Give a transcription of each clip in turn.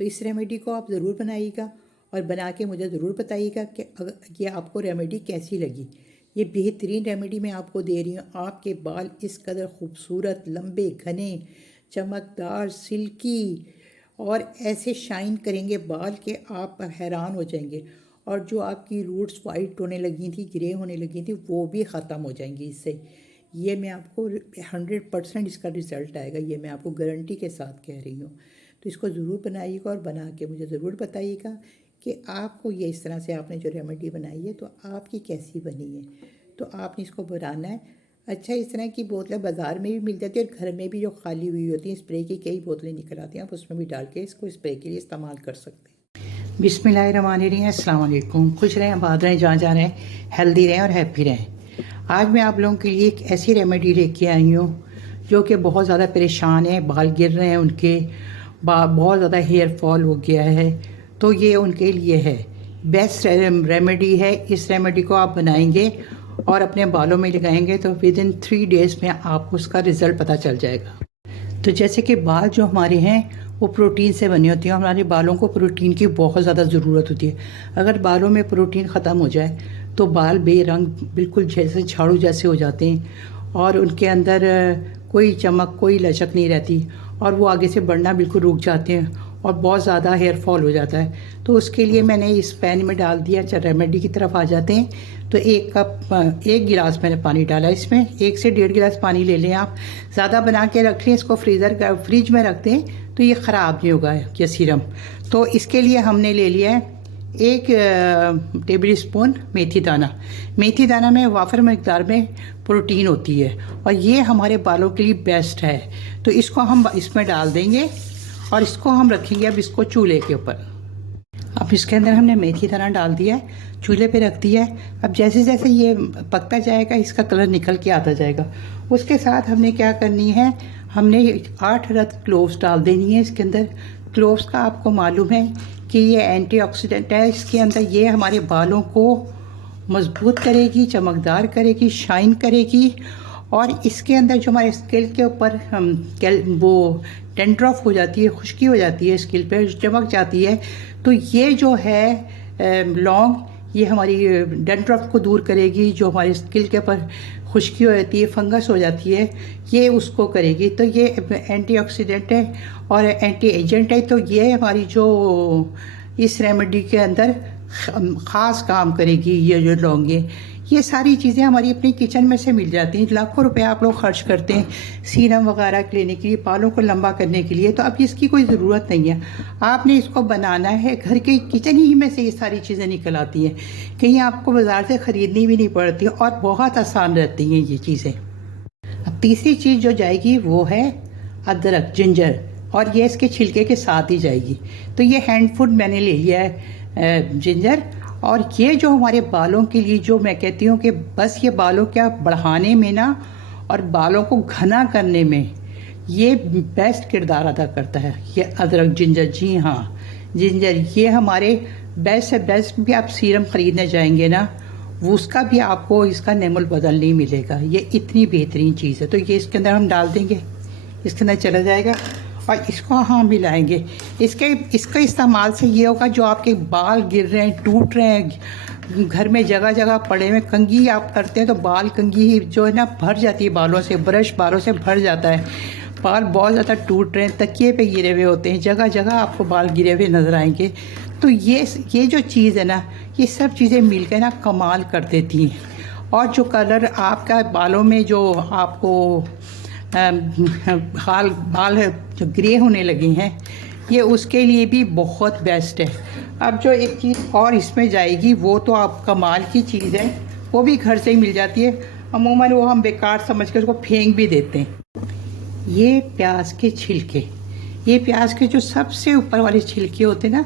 तो इस रेमेडी को आप ज़रूर बनाइएगा और बना के मुझे ज़रूर बताइएगा कि ये आपको रेमेडी कैसी लगी। ये बेहतरीन रेमेडी मैं आपको दे रही हूँ। आपके बाल इस कदर खूबसूरत, लंबे, घने, चमकदार, सिल्की और ऐसे शाइन करेंगे बाल कि आप हैरान हो जाएंगे। और जो आपकी रूट्स वाइट होने लगी थी, ग्रे होने लगी थी, वो भी ख़त्म हो जाएंगी इससे। ये मैं आपको 100% इसका रिज़ल्ट आएगा, ये मैं आपको गारंटी के साथ कह रही हूँ। तो इसको ज़रूर बनाइएगा और बना के मुझे ज़रूर बताइएगा कि आपको ये इस तरह से आपने जो रेमेडी बनाई है तो आपकी कैसी बनी है। तो आपने इसको बनाना है। अच्छा, इस तरह की बोतलें बाज़ार में भी मिल जाती है और घर में भी जो खाली हुई होती हैं स्प्रे की कई बोतलें निकल आती हैं, आप उसमें भी डाल के इसको स्प्रे के लिए इस्तेमाल कर सकते हैं। बिस्मिल्लाहिर्रहमानिर्रहीम, अस्सलाम वालेकुम। खुश रहें, आबाद रहें, जहाँ जा रहें, हेल्दी रहें और हैप्पी रहें। आज मैं आप लोगों के लिए एक ऐसी रेमेडी लेके आई हूँ जो कि बहुत ज़्यादा परेशान है, बाल गिर रहे हैं उनके, बहुत ज़्यादा हेयर फॉल हो गया है, तो ये उनके लिए है बेस्ट रेमेडी है। इस रेमेडी को आप बनाएंगे और अपने बालों में लगाएंगे तो विद इन 3 डेज़ में आपको उसका रिज़ल्ट पता चल जाएगा। तो जैसे कि बाल जो हमारे हैं वो प्रोटीन से बने होते हैं, हमारे बालों को प्रोटीन की बहुत ज़्यादा ज़रूरत होती है। अगर बालों में प्रोटीन ख़त्म हो जाए तो बाल बेरंग बिल्कुल जैसे झाड़ू जैसे हो जाते हैं और उनके अंदर कोई चमक, कोई लचक नहीं रहती और वो आगे से बढ़ना बिल्कुल रुक जाते हैं और बहुत ज़्यादा हेयर फॉल हो जाता है। तो उसके लिए मैंने इस पैन में डाल दिया। जब रेमेडी की तरफ आ जाते हैं तो 1 गिलास मैंने पानी डाला, इसमें 1 से 1.5 गिलास पानी ले लें आप। ज़्यादा बना के रख लें, इसको फ्रिज में रख दें तो ये ख़राब नहीं होगा ये सीरम। तो इसके लिए हमने ले लिया है 1 टेबल स्पून मेथी दाना। मेथी दाना में वाफर मकदार में प्रोटीन होती है और ये हमारे बालों के लिए बेस्ट है। तो इसको हम इसमें डाल देंगे और इसको हम रखेंगे अब इसको चूल्हे के ऊपर। अब इसके अंदर हमने मेथी दाना डाल दिया है, चूल्हे पे रख दिया है। अब जैसे जैसे ये पकता जाएगा इसका कलर निकल के आता जाएगा। उसके साथ हमने क्या करनी है, हमने 8 रत क्लोव्स डाल देनी है इसके अंदर। क्लोव्स का आपको मालूम है कि ये एंटीऑक्सीडेंट है, इसके अंदर ये हमारे बालों को मजबूत करेगी, चमकदार करेगी, शाइन करेगी। और इसके अंदर जो हमारे स्किल के ऊपर वो डेंड्रफ हो जाती है, खुश्की हो जाती है, स्किल पे चमक जाती है, तो ये जो है लौंग, ये हमारी डेंड्रफ को दूर करेगी। जो हमारी स्किल के ऊपर खुश्की हो जाती है, फंगस हो जाती है, ये उसको करेगी। तो ये एंटीऑक्सीडेंट है और एंटी एजेंट है। तो ये हमारी जो इस रेमेडी के अंदर ख़ास काम करेगी। ये जो लौंग है, ये सारी चीज़ें हमारी अपनी किचन में से मिल जाती हैं। लाखों रुपए आप लोग खर्च करते हैं सीरम वगैरह लेने के लिए, बालों को लंबा करने के लिए, तो अब इसकी कोई ज़रूरत नहीं है। आपने इसको बनाना है, घर के किचन ही में से ये सारी चीज़ें निकल आती हैं, कहीं आपको बाज़ार से ख़रीदनी भी नहीं पड़ती और बहुत आसान रहती हैं ये चीज़ें। अब तीसरी चीज़ जो जाएगी वो है अदरक, जिंजर, और ये इसके छिलके के साथ ही जाएगी। तो ये हैंड फूड मैंने ले लिया है जिंजर। और ये जो हमारे बालों के लिए, जो मैं कहती हूँ कि बस ये बालों क्या बढ़ाने में ना और बालों को घना करने में ये बेस्ट किरदार अदा करता है, ये अदरक, जिंजर। जी हाँ, जिंजर ये हमारे बेस्ट से बेस्ट। भी आप सीरम ख़रीदने जाएंगे ना, वो उसका भी आपको इसका नेमुल बदल नहीं मिलेगा। ये इतनी बेहतरीन चीज़ है। तो ये इसके अंदर हम डाल देंगे, इसके अंदर चला जाएगा और इसको हम मिलाएंगे। इसके इस्तेमाल से ये होगा, जो आपके बाल गिर रहे हैं, टूट रहे हैं, घर में जगह जगह पड़े हुए, कंघी आप करते हैं तो बाल कंघी ही जो है ना भर जाती है बालों से, ब्रश बालों से भर जाता है, बाल बहुत ज़्यादा टूट रहे हैं, तकिए पे गिरे हुए होते हैं, जगह जगह आपको बाल गिरे हुए नज़र आएंगे। तो ये जो चीज़ है ना, ये सब चीज़ें मिलकर ना कमाल कर देती हैं। और जो कलर आपका बालों में जो आपको बाल जो ग्रे होने लगे हैं, ये उसके लिए भी बहुत बेस्ट है। अब जो एक चीज़ और इसमें जाएगी वो तो आप कमाल की चीज़ है, वो भी घर से ही मिल जाती है। अमूमन वो हम बेकार समझ कर उसको फेंक भी देते हैं। ये प्याज के छिलके, ये प्याज के जो सबसे ऊपर वाले छिलके होते हैं ना,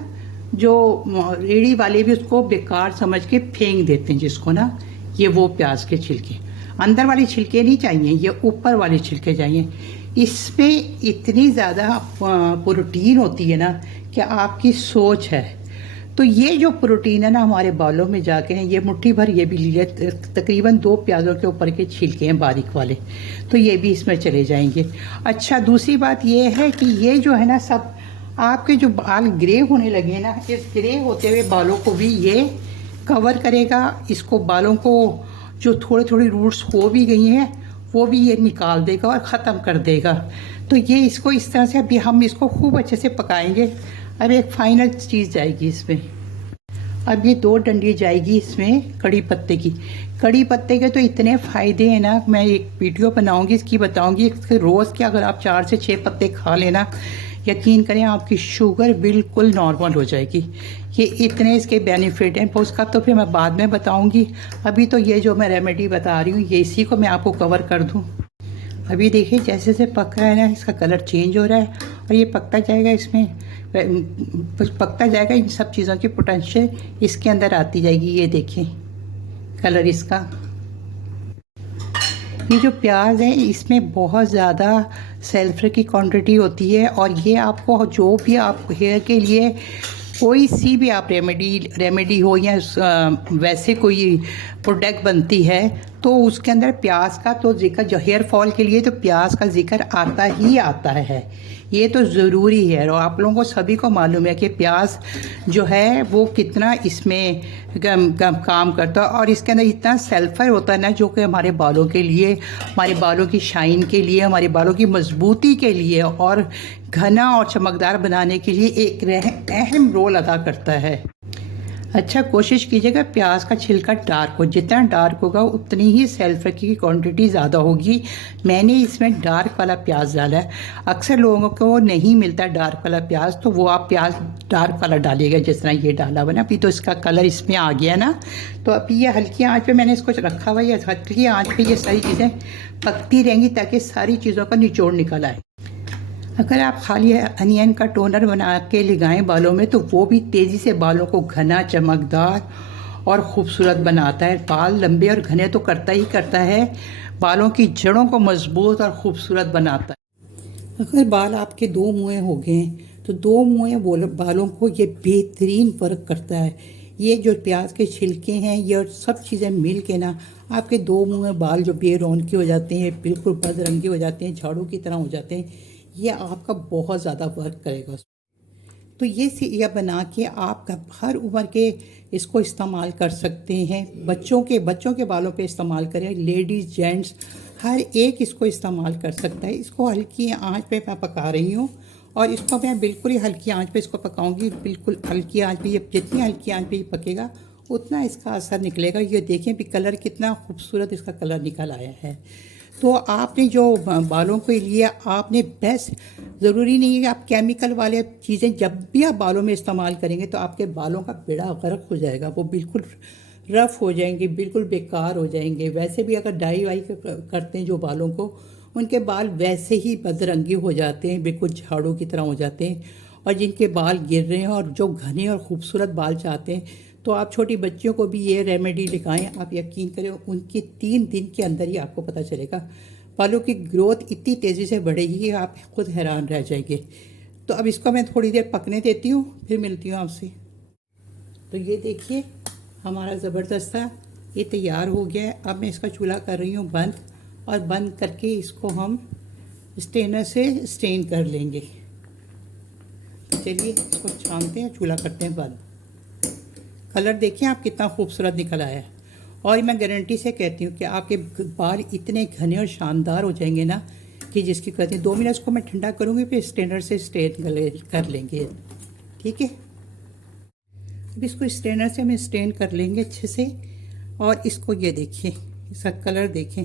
जो रेडी वाले भी उसको बेकार समझ के फेंक देते हैं जिसको ना, ये वो प्याज के छिलके। अंदर वाले छिलके नहीं चाहिए, ये ऊपर वाले छिलके चाहिए। इसमें इतनी ज़्यादा प्रोटीन होती है ना कि आपकी सोच है। तो ये जो प्रोटीन है ना हमारे बालों में जाके हैं, ये मुट्ठी भर ये भी लिए, तकरीबन 2 प्याज़ों के ऊपर के छिलके हैं बारीक वाले, तो ये भी इसमें चले जाएंगे। अच्छा, दूसरी बात ये है कि ये जो है ना सब आपके जो बाल ग्रे होने लगे ना, इस ग्रे होते हुए बालों को भी ये कवर करेगा। इसको बालों को जो थोड़े थोड़ी रूट्स हो भी गई हैं वो भी ये निकाल देगा और ख़त्म कर देगा। तो ये इसको इस तरह से अभी हम इसको खूब अच्छे से पकाएंगे। अब एक फाइनल चीज़ जाएगी इसमें। अब ये 2 डंडी जाएगी इसमें कड़ी पत्ते की। कड़ी पत्ते के तो इतने फ़ायदे हैं ना, मैं एक वीडियो बनाऊंगी इसकी, बताऊंगी इसके रोज़ के अगर आप 4 से 6 पत्ते खा लेना, यकीन करें आपकी शुगर बिल्कुल नॉर्मल हो जाएगी। ये इतने इसके बेनिफिट हैं, उसका तो फिर मैं बाद में बताऊंगी। अभी तो ये जो मैं रेमेडी बता रही हूँ ये इसी को मैं आपको कवर कर दूँ। अभी देखिए जैसे जैसे पक रहा है ना, इसका कलर चेंज हो रहा है और ये पकता जाएगा। इसमें पकता जाएगा, इन सब चीज़ों की पोटेंशियल इसके अंदर आती जाएगी। ये देखिए कलर इसका। ये जो प्याज है इसमें बहुत ज़्यादा सल्फर की क्वांटिटी होती है और ये आपको जो भी आप हेयर के लिए कोई सी भी आप रेमेडी हो या वैसे कोई प्रोडक्ट बनती है तो उसके अंदर प्याज का तो जिक्र, जो हेयर फॉल के लिए तो प्याज का जिक्र आता ही आता है। ये तो ज़रूरी है और आप लोगों को सभी को मालूम है कि प्याज जो है वो कितना इसमें काम करता है और इसके अंदर इतना सल्फर होता है ना, जो कि हमारे बालों के लिए, हमारे बालों की शाइन के लिए, हमारे बालों की मजबूती के लिए और घना और चमकदार बनाने के लिए एक अहम रोल अदा करता है। अच्छा, कोशिश कीजिएगा प्याज का छिलका डार्क हो। जितना डार्क होगा उतनी ही सल्फर की क्वांटिटी ज़्यादा होगी। मैंने इसमें डार्क वाला प्याज डाला है। अक्सर लोगों को नहीं मिलता डार्क वाला प्याज, तो वो आप प्याज डार्क वाला डालिएगा जिस तरह ये डाला हुआ ना। अभी तो इसका कलर इसमें आ गया ना, तो अभी ये हल्की आंच पे मैंने इसको रखा हुआ है। हल्की आंच पे ये सारी चीज़ें पकती रहेंगी ताकि सारी चीज़ों का निचोड़ निकल आए। अगर आप खाली अनियन का टोनर बना के लगाएं बालों में तो वो भी तेज़ी से बालों को घना, चमकदार और ख़ूबसूरत बनाता है। बाल लंबे और घने तो करता ही करता है, बालों की जड़ों को मजबूत और ख़ूबसूरत बनाता है। अगर बाल आपके 2 मुँहे हो गए तो 2 मुँहे बालों को ये बेहतरीन फ़र्क करता है। ये जो प्याज के छिलके हैं ये सब चीज़ें मिल के ना आपके 2 मुँहे बाल जो बेरौनकी हो जाते हैं, बिल्कुल बदरंगी हो जाते हैं, झाड़ू की तरह हो जाते हैं, ये आपका बहुत ज़्यादा वर्क करेगा। तो ये सिया बना के आप हर उम्र के इसको इस्तेमाल कर सकते हैं। बच्चों के बालों पे इस्तेमाल करें, लेडीज़ जेंट्स हर एक इसको इस्तेमाल कर सकता है। इसको हल्की आंच पे मैं पका रही हूँ और इसको मैं बिल्कुल ही हल्की आंच पे इसको पकाऊंगी। बिल्कुल हल्की आंच पे, ये जितनी हल्की आंच पे ये पकेगा उतना इसका असर निकलेगा। ये देखें भी कलर कितना खूबसूरत इसका कलर निकल आया है। तो आपने जो बालों के लिए आपने बेस्ट, ज़रूरी नहीं है कि आप केमिकल वाले चीज़ें जब भी आप बालों में इस्तेमाल करेंगे तो आपके बालों का बेड़ा गर्क हो जाएगा, वो बिल्कुल रफ़ हो जाएंगे, बिल्कुल बेकार हो जाएंगे। वैसे भी अगर डाई वाई करते हैं जो बालों को, उनके बाल वैसे ही बदरंगी हो जाते हैं, बिल्कुल झाड़ू की तरह हो जाते हैं। और जिनके बाल गिर रहे हैं और जो घने और ख़ूबसूरत बाल चाहते हैं तो आप छोटी बच्चियों को भी ये रेमेडी लिखाएं। आप यकीन करें उनके 3 दिन के अंदर ही आपको पता चलेगा बालों की ग्रोथ इतनी तेज़ी से बढ़ेगी कि आप खुद हैरान रह जाएंगे। तो अब इसको मैं थोड़ी देर पकने देती हूँ, फिर मिलती हूँ आपसे। तो ये देखिए हमारा ज़बरदस्त ये तैयार हो गया है। अब मैं इसका चूल्हा कर रही हूँ बंद, और बंद करके इसको हम स्ट्रेनर से स्ट्रेन कर लेंगे। तो चलिए इसको छानते हैं, चूल्हा करते हैं बंद। कलर देखिए आप कितना खूबसूरत निकल आया है और मैं गारंटी से कहती हूँ कि आपके बाल इतने घने और शानदार हो जाएंगे ना कि जिसकी कहते हैं। 2 मिनट इसको मैं ठंडा करूँगी, फिर स्ट्रेनर से स्ट्रेन कर लेंगे। ठीक है, अब इसको स्ट्रेनर से हम स्ट्रेन कर लेंगे अच्छे से। और इसको ये देखिए, इसका कलर देखें।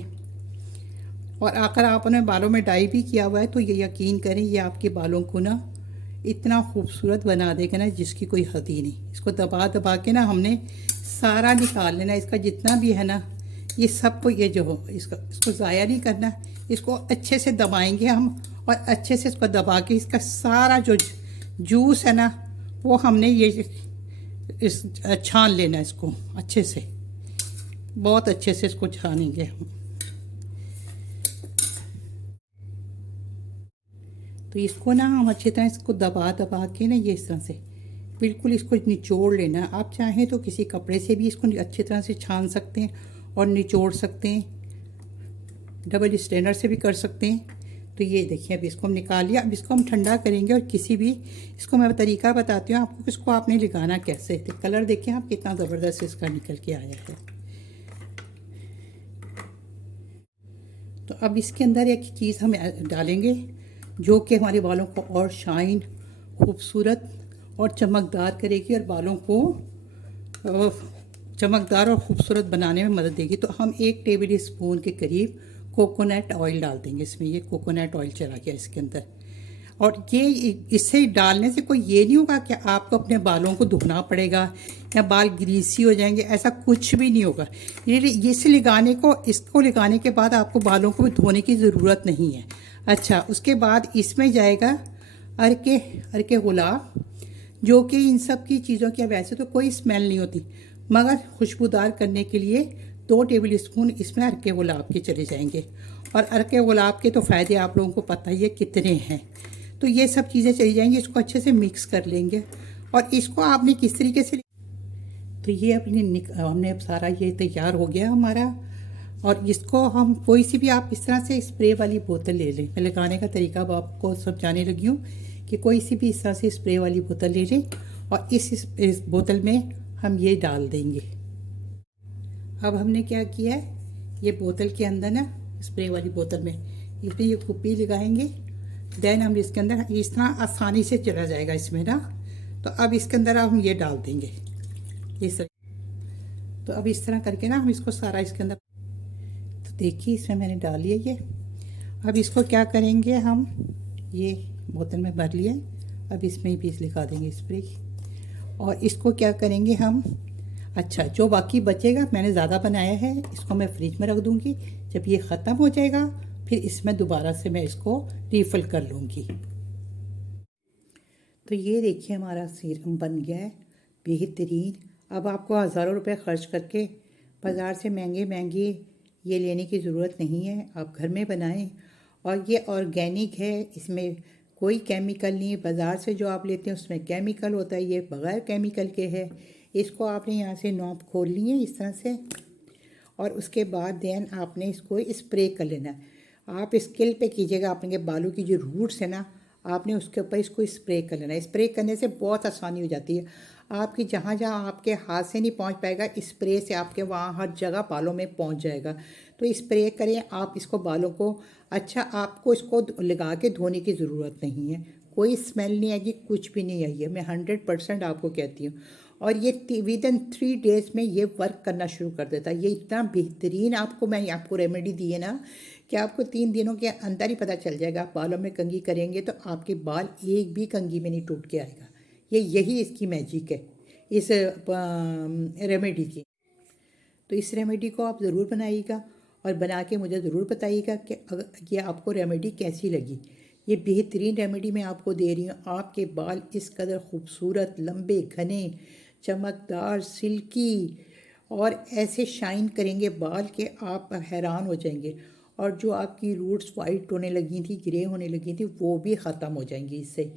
और अगर आपने बालों में डाई भी किया हुआ है तो ये यकीन करें ये आपके बालों को ना इतना खूबसूरत बना देगा ना जिसकी कोई हद ही नहीं। इसको दबा दबा के ना हमने सारा निकाल लेना, इसका जितना भी है ना ये सब को, ये जो हो इसको ज़ाया नहीं करना। इसको अच्छे से दबाएंगे हम और अच्छे से इसको दबा के इसका सारा जो जूस है ना वो हमने ये छान लेना। इसको अच्छे से, बहुत अच्छे से इसको छानेंगे हम। तो इसको ना हम अच्छी तरह इसको दबा दबा के ना ये इस तरह से बिल्कुल इसको निचोड़ लेना। आप चाहें तो किसी कपड़े से भी इसको अच्छी तरह से छान सकते हैं और निचोड़ सकते हैं। डबल स्ट्रेनर से भी कर सकते हैं। तो ये देखिए अब इसको हम निकाल लिया। अब इसको हम ठंडा करेंगे और किसी भी इसको मैं तरीका बताती हूँ आपको, इसको आपने लगाना कैसे। तो कलर देखिए आप कितना ज़बरदस्त इसका निकल के आया है। तो अब इसके अंदर एक चीज़ हम डालेंगे जो कि हमारे बालों को और शाइन, खूबसूरत और चमकदार करेगी और बालों को चमकदार और ख़ूबसूरत बनाने में मदद देगी। तो हम 1 टेबल स्पून के करीब कोकोनट ऑयल डाल देंगे इसमें। ये कोकोनट ऑयल चला गया इसके अंदर। और ये इससे डालने से कोई ये नहीं होगा कि आपको अपने बालों को धोना पड़ेगा या बाल ग्रीसी हो जाएंगे, ऐसा कुछ भी नहीं होगा। ये इसको लगाने के बाद आपको बालों को भी धोने की ज़रूरत नहीं है। अच्छा, उसके बाद इसमें जाएगा अरके गुलाब, जो कि इन सब की चीज़ों की वैसे तो कोई स्मेल नहीं होती, मगर खुशबूदार करने के लिए 2 टेबल स्पून इसमें अरके गुलाब के चले जाएंगे। और अरके गुलाब के तो फ़ायदे आप लोगों को पता ही है कितने हैं। तो ये सब चीज़ें चली जाएंगी, इसको अच्छे से मिक्स कर लेंगे। और इसको आपने किस तरीके से, तो ये हमने अब सारा ये तैयार हो गया हमारा। और इसको हम कोई सी भी आप इस तरह से स्प्रे वाली बोतल ले लें। मैं लगाने का तरीका अब आपको समझाने लगी हूँ कि कोई सी भी इस तरह से स्प्रे वाली बोतल ले लें और इस बोतल में हम ये डाल देंगे। अब हमने क्या किया है, ये बोतल के अंदर ना, स्प्रे वाली बोतल में इसमें ये कुप्पी लगाएंगे। देन हम इसके अंदर इस तरह आसानी से चला जाएगा इसमें ना। तो अब इसके अंदर हम ये डाल देंगे इस। तो अब इस तरह करके ना हम इसको सारा इसके अंदर, तो देखिए इसमें मैंने डाल लिया ये। अब इसको क्या करेंगे हम, ये बोतल में भर लिए। अब इसमें ही पीस लिखा देंगे स्प्रे। और इसको क्या करेंगे हम, अच्छा जो बाकी बचेगा मैंने ज़्यादा बनाया है, इसको मैं फ्रिज में रख दूँगी। जब ये ख़त्म हो जाएगा फिर इसमें दोबारा से मैं इसको रीफ़िल कर लूँगी। तो ये देखिए हमारा सीरम बन गया है बेहतरीन। अब आपको हज़ारों रुपए ख़र्च करके बाज़ार से महंगे ये लेने की ज़रूरत नहीं है, आप घर में बनाएं। और ये ऑर्गेनिक है, इसमें कोई केमिकल नहीं है। बाज़ार से जो आप लेते हैं उसमें केमिकल होता है, ये बग़ैर केमिकल के है। इसको आपने यहाँ से नॉब खोल ली है इस तरह से, और उसके बाद देन आपने इसको स्प्रे कर लेना है। आप स्किल पे कीजिएगा, अपने बालों की जो रूट्स है ना, आपने उसके ऊपर इसको स्प्रे कर लेना है। स्प्रे करने से बहुत आसानी हो जाती है आपकी, जहाँ जहाँ आपके हाथ से नहीं पहुँच पाएगा, स्प्रे से आपके वहाँ हर जगह बालों में पहुँच जाएगा। तो स्प्रे करें आप इसको बालों को। अच्छा, आपको इसको लगा के धोने की ज़रूरत नहीं है, कोई स्मेल नहीं आएगी, कुछ भी नहीं आई है, मैं 100% आपको कहती हूँ। और ये विदिन 3 डेज़ में ये वर्क करना शुरू कर देता है। ये इतना बेहतरीन मैंने आपको रेमेडी दी है ना कि आपको 3 दिनों के अंदर ही पता चल जाएगा। आप बालों में कंघी करेंगे तो आपके बाल एक भी कंघी में नहीं टूट के आएगा। यही इसकी मैजिक है, इस रेमेडी की। तो इस रेमेडी को आप ज़रूर बनाइएगा और बना के मुझे ज़रूर बताइएगा कि ये आपको रेमेडी कैसी लगी। ये बेहतरीन रेमेडी मैं आपको दे रही हूँ। आपके बाल इस कदर खूबसूरत, लंबे, घने, चमकदार, सिल्की और ऐसे शाइन करेंगे बाल के आप हैरान हो जाएंगे। और जो आपकी रूट्स वाइट होने लगी थी, ग्रे होने लगी थी, वो भी ख़त्म हो जाएंगी इससे।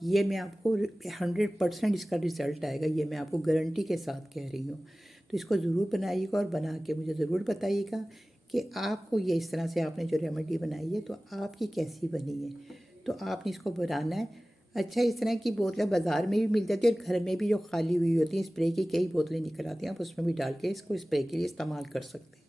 ये मैं आपको 100% इसका रिज़ल्ट आएगा, ये मैं आपको गारंटी के साथ कह रही हूँ। तो इसको ज़रूर बनाइएगा और बना के मुझे ज़रूर बताइएगा कि आपको ये इस तरह से आपने जो रेमेडी बनाई है तो आपकी कैसी बनी है। तो आपने इसको बनाना है। अच्छा, इस तरह की बोतलें बाज़ार में भी मिल जाती है और घर में भी जो खाली हुई होती हैं स्प्रे की कई बोतलें निकल आती हैं, आप उसमें भी डाल के इसको स्प्रे के लिए इस्तेमाल कर सकते हैं।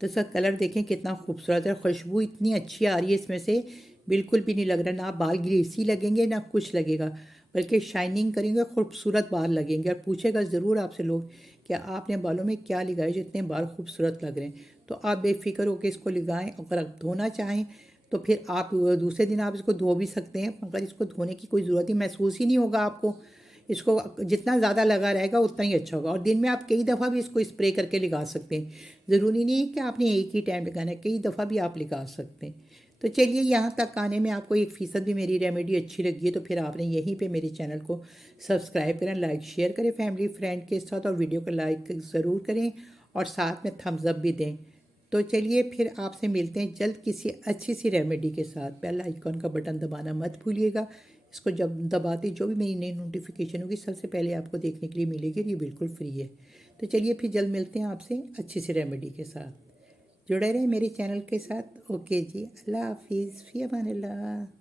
तो इसका कलर देखें कितना खूबसूरत है, खुशबू इतनी अच्छी आ रही है इसमें से, बिल्कुल भी नहीं लग रहा ना बाल ग्रीसी लगेंगे ना कुछ लगेगा, बल्कि शाइनिंग करेंगे, खूबसूरत बाल लगेंगे। और पूछेगा ज़रूर आपसे लोग कि आपने बालों में क्या लगाया जो इतने बाल खूबसूरत लग रहे हैं। तो आप बेफिक्र होकर इसको लगाएं। अगर आप धोना चाहें तो फिर आप दूसरे दिन आप इसको धो भी सकते हैं, मगर इसको धोने की कोई ज़रूरत ही महसूस ही नहीं होगा आपको। इसको जितना ज़्यादा लगा रहेगा उतना ही अच्छा होगा। और दिन में आप कई दफ़ा भी इसको स्प्रे करके लगा सकते हैं, ज़रूरी नहीं है कि आपने एक ही टाइम लगाना है, कई दफ़ा भी आप लगा सकते हैं। तो चलिए, यहाँ तक आने में आपको 1% भी मेरी रेमेडी अच्छी लगी है तो फिर आपने यहीं पे मेरे चैनल को सब्सक्राइब करें, लाइक शेयर करें फैमिली फ्रेंड के साथ, और वीडियो को लाइक ज़रूर करें और साथ में थम्स अप भी दें। तो चलिए फिर आपसे मिलते हैं जल्द किसी अच्छी सी रेमेडी के साथ। बेल आइकॉन का बटन दबाना मत भूलिएगा, इसको जब दबाते जो भी मेरी नई नोटिफिकेशन होगी सबसे पहले आपको देखने के लिए मिलेगी, ये बिल्कुल फ्री है। तो चलिए फिर जल्द मिलते हैं आपसे अच्छी सी रेमेडी के साथ। जुड़े रहें मेरे चैनल के साथ। ओके जी, अल्लाह हाफिज़, फ़ी अमानिल्लाह।